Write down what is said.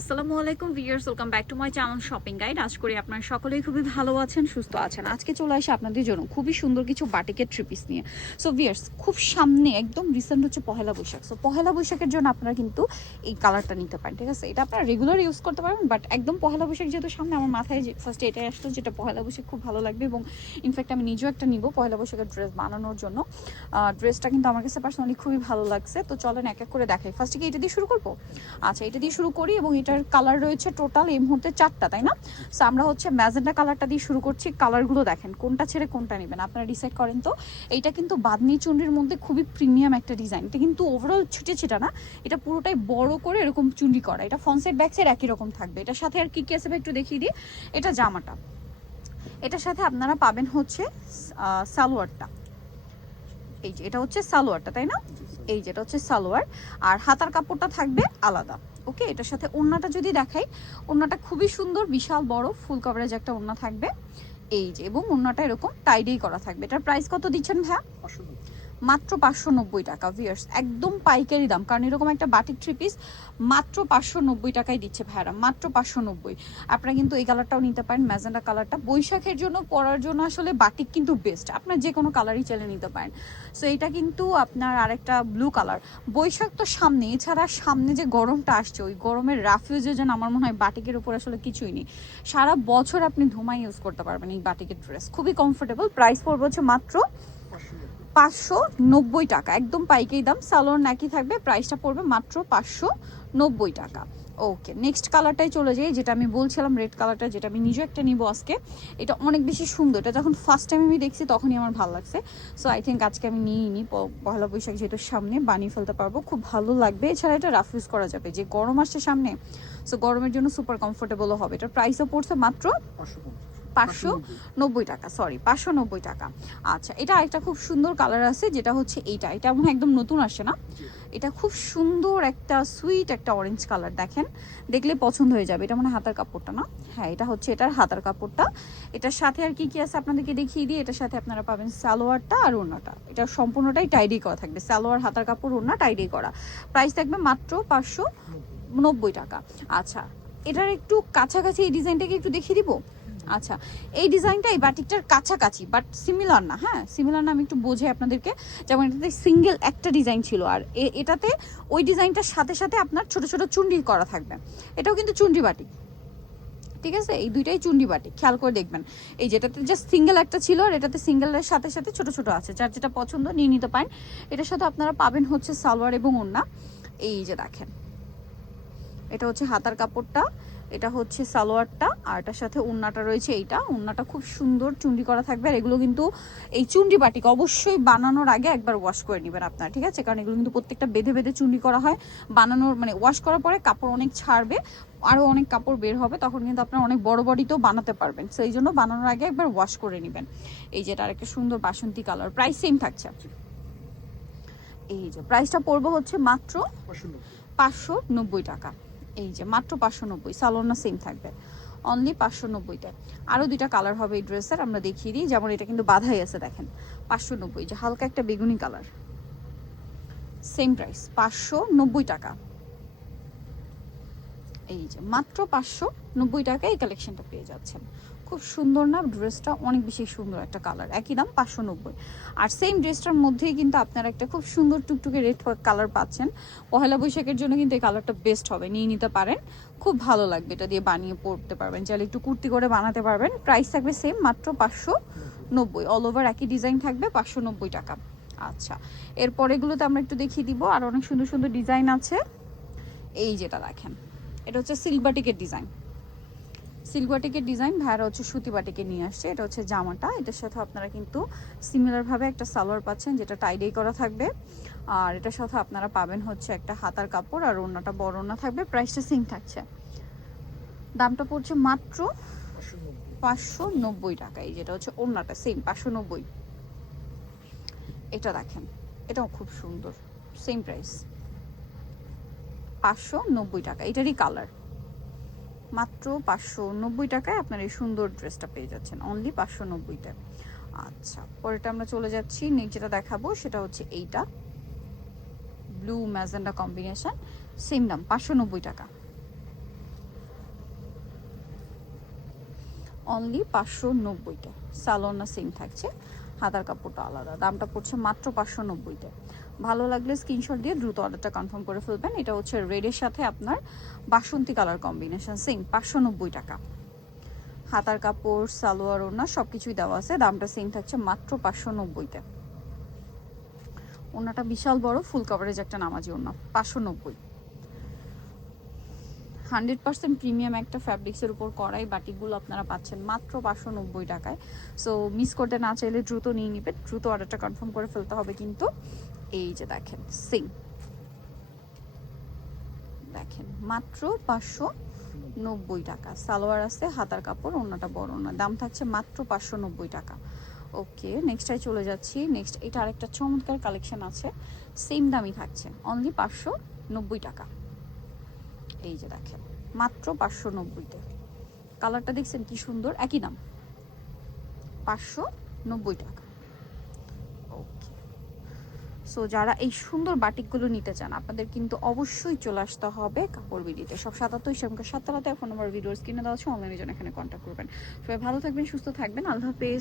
আসসালামু আলাইকুম viewers, welcome back to my channel shopping guide. আশা করি আপনারা সকলেই খুবই ভালো আছেন, সুস্থ আছেন। আজকে চলে আসি আপনাদের জন্য খুবই সুন্দর কিছু বাটিকের থ্রি পিস নিয়ে। সো ভিউয়ার্স, খুব সামনে একদম রিসেন্ট হচ্ছে পহেলা বৈশাখ। সো পহেলা বৈশাখের জন্য আপনারা কিন্তু এই কালারটা নিতে পারেন, ঠিক আছে? এটা আপনারা রেগুলার ইউজ করতে পারবেন, বাট একদম পহেলা বৈশাখ যেহেতু সামনে, আমার মাথায় ফার্স্টে এটাই আসলো যেটা পহেলা বৈশাখ খুব ভালো লাগবে, এবং ইনফ্যাক্ট আমি নিজেও একটা নিব পহেলা বৈশাখের ড্রেস বানানোর জন্য। ড্রেসটা কিন্তু আমার কাছে পার্সোনালি খুবই ভালো লাগছে। তো চলেন এক এক করে দেখাই। ফার্স্টে কি এটা দিয়ে শুরু করবো? আচ্ছা, এটা দিয়ে শুরু করি, এবং এটার কালার রয়েছে টোটাল এই মুহূর্তে 4টা, তাই না? সো আমরা হচ্ছে ম্যাজেন্টা কালারটা দিয়ে শুরু করছি। কালারগুলো দেখেন, কোনটা ছেড়ে কোনটা নেবেন আপনারা ডিসাইড করেন। তো এইটা কিন্তু বাদনি চুন্ডির মধ্যে খুবই প্রিমিয়াম একটা ডিজাইন। এটা কিন্তু ওভারঅল ছুটে ছিটা না, এটা পুরোটাই বড় করে এরকম চুন্ডি করা। এটা ফ্রন্ট সাইড ব্যাক সাইড একই রকম থাকবে। এটার সাথে আর কি কি আছে একটু দেখিয়ে দিই। এটা জামাটা, এটার সাথে আপনারা পাবেন হচ্ছে সালোয়ারটা। এই যে এটা হচ্ছে সালোয়ারটা, তাই না? এই যেটা হচ্ছে সালোয়ার, আর হাতার কাপড়টা থাকবে আলাদা। ওকে, এটার সাথে ওড়নাটা যদি দেখাই, ওড়নাটা খুবই সুন্দর, বিশাল বড় ফুল কভারেজ একটা ওড়না থাকবে। এই যে, এবং ওড়নাটা এরকম টাইডেই করা থাকবে। এটার প্রাইস কত দিচ্ছেন ভাইয়া? মাত্র 590 টাকা। ভিউয়ার্স, একদম পাইকারি দাম, কারণ এরকম একটা বাটিক থ্রি পিস মাত্র 590 টাকায় দিচ্ছে ভাইয়ারা, মাত্র 590। আপনারা কিন্তু এই কালারটাও নিতে পারেন, ম্যাজেন্ডা কালারটা। বৈশাখের জন্য পরার জন্য আসলে বাটিক কিন্তু বেস্ট, আপনার যে কোনো কালারই চাইলে নিতে পারেন। সো এটা কিন্তু আপনার আরেকটা ব্লু কালার। বৈশাখ তো সামনে, এছাড়া সামনে যে গরমটা আসছে, ওই গরমের রাফিউজের জন্য আমার মনে হয় বাটিকের উপর আসলে কিছুই নেই। সারা বছর আপনি ধুমাই ইউজ করতে পারবেন এই বাটিকের ড্রেস, খুবই কমফোর্টেবল। প্রাইস পড়বে হচ্ছে মাত্র 590 টাকা, একদম পাইকারি দাম। সালোয়ার নাকি থাকবে, প্রাইসটা পড়বে মাত্র 590 টাকা। ওকে, নেক্সট কালারটাই চলে যাই, যেটা আমি বলছিলাম রেড কালারটা, যেটা আমি নিজে একটা নিব আজকে। এটা অনেক বেশি সুন্দর, এটা যখন ফার্স্ট টাইম আমি দেখছি তখনই আমার ভালো লাগছে। সো আই থিঙ্ক আজকে আমি নিয়েই নিই, পহেলা বৈশাখ যেহেতু সামনে, বানিয়ে ফেলতে পারবো, খুব ভালো লাগবে। এছাড়া এটা রাফ ইউজ করা যাবে, যে গরম আসছে সামনে, সো গরমের জন্য সুপার কমফোর্টেবলও হবে। এটার প্রাইসও পড়ছে মাত্র 590 টাকা, সরি 590 টাকা। আচ্ছা, এটা একটা খুব সুন্দর কালার আছে, যেটা হচ্ছে এইটা। এটা মনে হয় একদম নতুন আসে না? এটা খুব সুন্দর একটা সুইট একটা অরেঞ্জ কালার, দেখেন দেখলে পছন্দ হয়ে যাবে। এটা মানে হাতার কাপড়টা না? হ্যাঁ, এটা হচ্ছে এটার হাতার কাপড়টা। এটার সাথে আর কি কি আছে আপনাদেরকে দেখিয়ে দিই। এটার সাথে আপনারা পাবেন সালোয়ারটা আর ওড়নাটা। এটা সম্পূর্ণটাই টাইডি করা থাকবে, সালোয়ার হাতার কাপড় ওড়না টাইডি করা। প্রাইস থাকবে মাত্র 590 টাকা। আচ্ছা, এটার একটু কাছাকাছি এই ডিজাইনটাকে একটু দেখিয়ে দিব। আচ্ছা, এই ডিজাইনটা এই বাটিকটার কাছাকাছি, বাট সিমিলার না। হ্যাঁ, সিমিলার না, আমি একটু বোঝাই আপনাদেরকে। যেমন এটাতে সিঙ্গেল একটা ডিজাইন ছিল, আর এটাতে ওই ডিজাইনটার সাথে সাথে আপনার ছোট ছোট চুন্ডি করা থাকবে। এটাও কিন্তু চুন্ডি বাটিক, ঠিক আছে? এই দুইটাই চুন্ডি বাটিক, খেয়াল করে দেখবেন। এই যেটাতে জাস্ট সিঙ্গেল একটা ছিল, আর এটাতে সিঙ্গেলের সাথে সাথে ছোট ছোট আছে। যার যেটা পছন্দ নিয়ে নিতে পারেন। এটার সাথে আপনারা পাবেন হচ্ছে সালোয়ার এবং ওড়না। এই যে দেখেন, এটা হচ্ছে হাতার কাপড়টা, এটা হচ্ছে সালোয়ারটা, আর এটার সাথে ওড়নাটা রয়েছে। এইটা ওড়নাটা খুব সুন্দর চুন্ডি করা থাকবে। আর এগুলো কিন্তু এই চুন্ডি বাটিক অবশ্যই বানানোর আগে একবার ওয়াশ করে নেবেন আপনারা, ঠিক আছে? কারণ এগুলো কিন্তু প্রত্যেকটা বেঁধে বেঁধে চুন্ডি করা হয়। বানানোর মানে ওয়াশ করার পরে কাপড় অনেক ছাড়বে, আরও অনেক কাপড় বের হবে, তখন কিন্তু আপনারা অনেক বড় বডিতেও বানাতে পারবেন। সেই জন্য বানানোর আগে একবার ওয়াশ করে নেবেন। এই যেটা আরেকটা সুন্দর বাসন্তী কালার, প্রাইস সেম থাকছে। এই যে প্রাইসটা পড়বে হচ্ছে মাত্র 590 টাকা। এই যে মাত্র 590, সালোয়ার সেম থাকবে, অনলি 590-তে। আরও দুইটা কালার হবে এই ড্রেসের, আমরা দেখিয়ে দিই। যেমন এটা কিন্তু বাধাই আছে, দেখেন 590, যে হালকা একটা বেগুনি কালার, সেম প্রাইস 590 টাকা। এই যে মাত্র 590 টাকা এই কালেকশনটা পেয়ে যাচ্ছেন। খুব সুন্দর না ড্রেসটা? অনেক বেশি সুন্দর একটা কালার, একই দাম 590। আর সেম ড্রেসটার মধ্যেই কিন্তু আপনারা একটা খুব সুন্দর টুকটুকে রেড কালার পাচ্ছেন। পহেলা বৈশাখের জন্য কিন্তু এই কালারটা বেস্ট হবে, নিয়ে নিতে পারেন, খুব ভালো লাগবে। এটা দিয়ে বানিয়ে পরতে পারবেন, চাইলে একটু কুর্তি করে বানাতে পারবেন। প্রাইস থাকবে সেম, মাত্র 590। অল ওভার একই ডিজাইন থাকবে, 590 টাকা। আচ্ছা, এরপর এগুলোতে আমরা একটু দেখিয়ে দিব, আর অনেক সুন্দর সুন্দর ডিজাইন আছে। এই যেটা দেখেন, এটা হচ্ছে সিল্ক বাটিকের ডিজাইন। সিল্ক বাটিকের ডিজাইন ভাইয়ারা হচ্ছে সুতি বাটিকে নিয়ে আসছে। এটা হচ্ছে জামাটা, এটার সাথে আপনারা কিন্তু সিমিলারভাবে একটা সালোয়ার পাচ্ছেন, যেটা টাইডাই করা থাকবে। আর এটার সাথে আপনারা পাবেন হচ্ছে একটা হাতার কাপড়, আর ওড়নাটা বড় ওড়না থাকবে। প্রাইসটা সেম থাকছে, দামটা পড়ছে মাত্র 590 টাকা। এই যেটা হচ্ছে ওড়নাটা সেম 590। এটা দেখেন, এটাও খুব সুন্দর, সেম প্রাইস 590 টাকা। এটারই কালার, মাত্র 590 টাকায় আপনার এই সুন্দর ড্রেসটা পেয়ে যাচ্ছেন, অনলি 590-তে। আচ্ছা, পরেরটা আমরা চলে যাচ্ছি। নেক্সট যেটা দেখাবো সেটা হচ্ছে এইটা, ব্লু ম্যাজেন্ডা কম্বিনেশন, সেম দাম 590 টাকা। অনলি 590-তে। সালোয়ার সেম থাকছে, হাতার কাপড়টা আলাদা, দামটা পড়ছে মাত্র 590-তে। ভালো লাগলে স্ক্রিনশট দিয়ে দ্রুত অর্ডারটা কনফার্ম করে ফেলবেন। এটা হচ্ছে রেডের সাথে আপনার বাসন্তী কালার কম্বিনেশন, সেম 590 টাকা। হাতার কাপড়, সালোয়ার, ওড়না সব কিছুই দেওয়া আছে, দামটা সেম থাকছে মাত্র 590-তে। ওড়নাটা বিশাল বড়, ফুল কভারেজ একটা নামাজি ওড়না, 590। 100% প্রিমিয়াম একটা ফ্যাব্রিক্সের উপর করাই বাটিকগুলো আপনারা পাচ্ছেন মাত্র 590 টাকায়। সো মিস করতে না চাইলে দ্রুত নিয়ে নেবেন, দ্রুত অর্ডারটা কনফার্ম করে ফেলতে হবে কিন্তু। এই যে দেখেন সেম, দেখেন মাত্র 590 টাকা। সালোয়ার আছে, হাতার কাপড়, ওড়নাটা বড় ওড়না, দাম থাকছে মাত্র 590 টাকা। ওকে, নেক্সটটাই চলে যাচ্ছি। নেক্সট এটা আরেকটা চমৎকার কালেকশন আছে, সেম দামই থাকছে, অনলি 590 টাকা। এই যে দেখেন মাত্র 590-তে। কালারটা দেখছেন কি সুন্দর, একই দাম 590 টাকা। ওকে, সো যারা এই সুন্দর বাটিকগুলো নিতে চান আপনাদের কিন্তু অবশ্যই চলে আসতে হবে কাপড় বিডিতে। সব 77 ফোন নাম্বার ভিডিওস কিনে দেওয়া আছে, অনলাইনে জন্য এখানে কন্ট্যাক্ট করবেন। সবাই ভালো থাকবেন, সুস্থ থাকবেন, আল্লাহ হাফেজ।